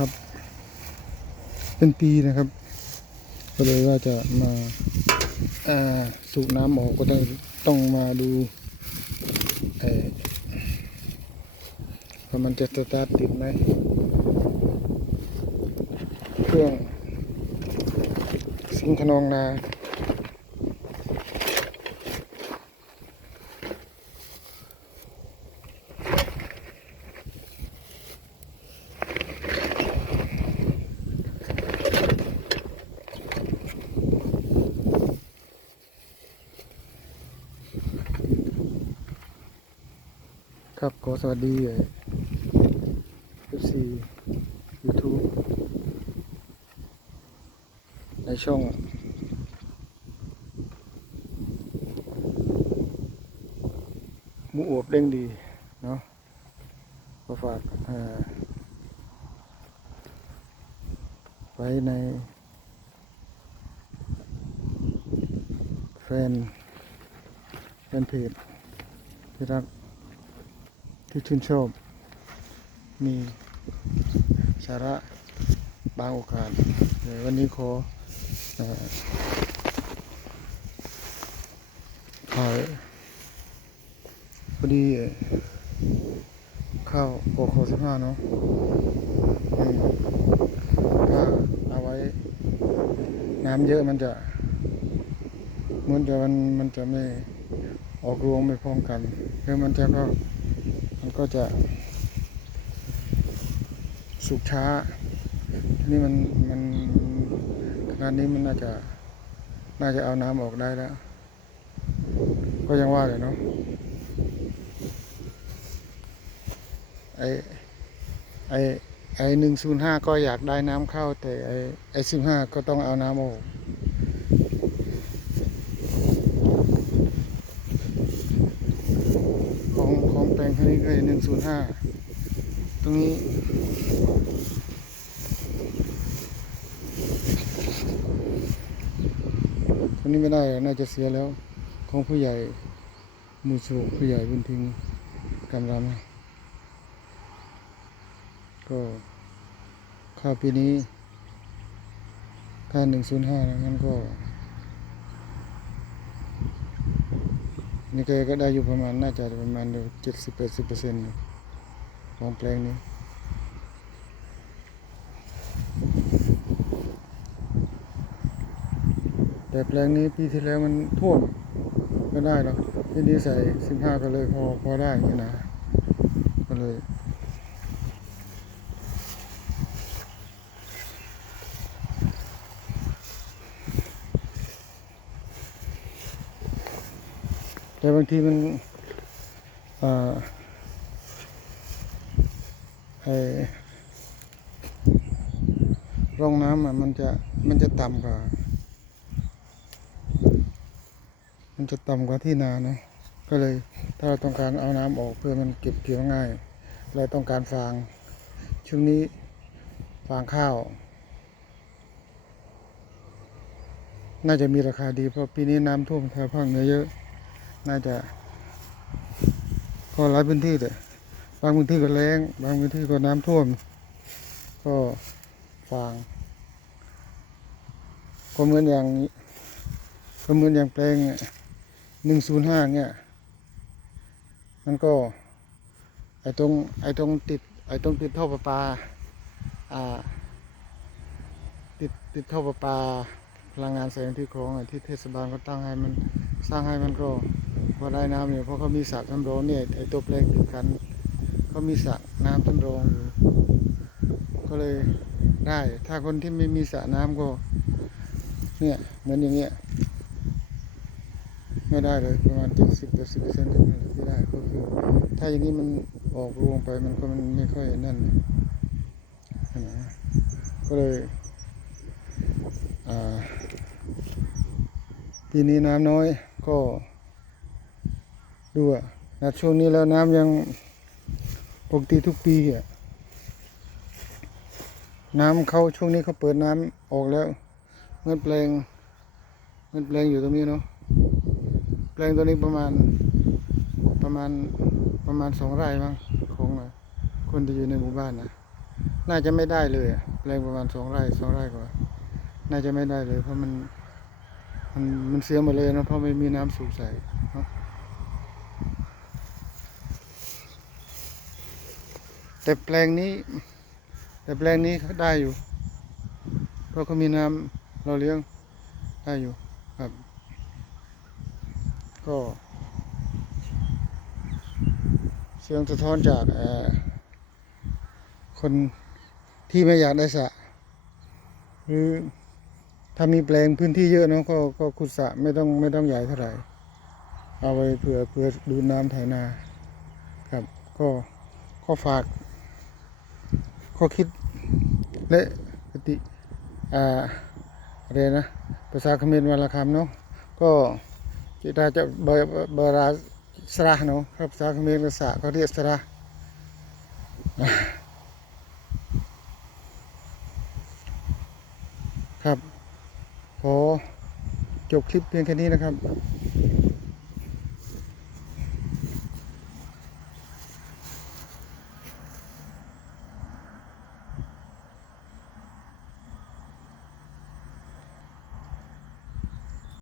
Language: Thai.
ครับ เป็นปีนะครับ ก็เลยว่าจะมาอาสูบน้ำออกก็ต้องต้องมาดูว่ามันจะสตาร์ทติดไหมเครื่องสิงขนองนา อสวัสดีเอฟซียูทูบในช่องมูอวบเด้งดี เนาะก็ฝากไว้ใน แฟน แฟนเพจที่รัก ที่ชื่นชอบ มีสาระบางโอกาสวันนี้ขอถ่ายพอดีเข้าวโกโคสิบห้าเนาะถ้าเอาไว้ น้ำเยอะมันจะเหมันจะมันมันจะไม่ออกรวงไม่พร้อมกันคือมันจะก็ มันก็จะสุกช้า นี่มันมันขนาดนี้มันน่าจะน่าจะเอาน้ำออกได้แล้ว ก็ยังว่าเลยเนาะไอไอไอหนึ่งศูนย์ห้าก็อยากได้น้ำเข้า แต่ไอไอสิบห้าก็ต้องเอาน้ำออก ของของแปลงคันนี้ก็ หนึ่งศูนย์ห้าตรงนี้ ตรงนี้ไม่ได้ น่าจะเสียแล้ว ของผู้ใหญ่มูสูผู้ใหญ่บุญทิ้งกำรำก็ข้าวปีนี้ถ้าหนึ่งศูนย์ห้างั้นก็ นี่ก็ก็ได้อยู่ประมาณน่าจะประมาณเจ็ดสิบแปดสิบเปอร์เซ็นต์ของแปลงนี้แต่แปลงนี้ปีที่แล้วมันท่วมก็ได้หรอกทีนี้ใส่สิบห้าก็เลยพอพอได้อย่างนี้นะก็เลย แต่บางทีมันไอร่องน้ำอะมันจะมันจะต่ำกว่า มันจะต่ำกว่าที่นานะก็เลยถ้าเราต้องการเอาน้ำออกเพื่อมันเก็บเกี่ยวง่าย เราต้องการฟางช่วงนี้ฟางข้าว น่าจะมีราคาดีเพราะปีนี้น้ำท่วมแถวภาคเหนือเยอะ น่าจะก็หลายพื้นที่เลยบางพื้นที่ก็แล้ง บางพื้นที่ก็น้ำท่วม ก็ฟางก็เหมือนอย่างนี้ก็เหมือนอย่างแปลงหนึ่งศูนย์ห้าเนี่ยมันก็ ไอตรงไอตรงติด ไอตรงติดท่อประปาอ่าติดติดท่อประปาพลังงานแสงที่คลองอที่เทศบาลก็ตั้งให้มันสร้างให้มันก็ พอได้น้ำอยู่เพราะเขามีสระสำรองเนี่ยไอ้ตัวแปลงติดกันเขามีสระน้ำสำรองอยู่ก็เลยได้ ถ้าคนที่ไม่มีสระน้ำก็ เนี่ยเหมือนอย่างเงี้ยไม่ได้เลยประมาณเจ็ดสิบแปดสิบเปอร์เซ็นต์ที่ได้ก็คือ ถ้าอย่างนี้มันออกรวงไปมันก็มันไม่ค่อยนั่นนะก็เลยปีนี้น้ำน้อยก็ ดูอะนะช่วงนี้แล้วน้ำยังปกติทุกปีอะน้ำเขาช่วงนี้เขาเปิดน้ำออกแล้วเมื่อแปลงเมื่อแปลงอยู่ตรงนี้เนาะแปลงตัวนี้ประมาณประมาณประมาณสองไร่มั้งของคนที่อยู่ในหมู่บ้านนะน่าจะไม่ได้เลยแปลงประมาณสองไร่สองไร่กว่า น่าจะไม่ได้เลย เพราะมันมันมันเสียหมดเลยนะเพราะไม่มีน้ำสูบใส่เนาะ แต่แปลงนี้ แต่แปลงนี้เขาได้อยู่ เพราะเขามีน้ำเราเลี้ยงได้อยู่ครับ ก็เสียงสะท้อนจากคนที่ไม่อยากได้สระหรือถ้ามีแปลงพื้นที่เยอะเนาะก็ก็ขุดสระไม่ต้องไม่ต้องใหญ่เท่าไหร่ เอาไว้เผื่อเผื่อดูน้ำไถนาครับ ก็ก็ฝาก ข้อคิดและปฏิอ่าอะไรนะภาษาเขมรวันละคำเนาะก็จิตาจะเบอร์เบราสระเนาะครับภาษาเขมรก็สระเขาเรียกสระครับขอจบคลิปเพียงแค่นี้นะครับ